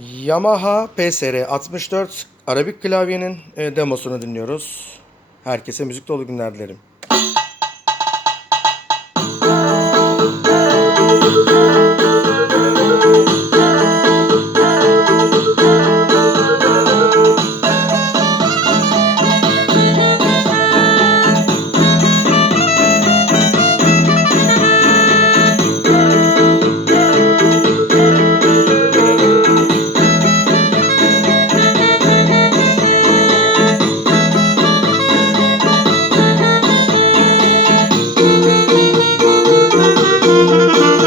Yamaha PSR 64 Arabik klavyenin e, demosunu dinliyoruz. Herkese müzik dolu günler dilerim. Música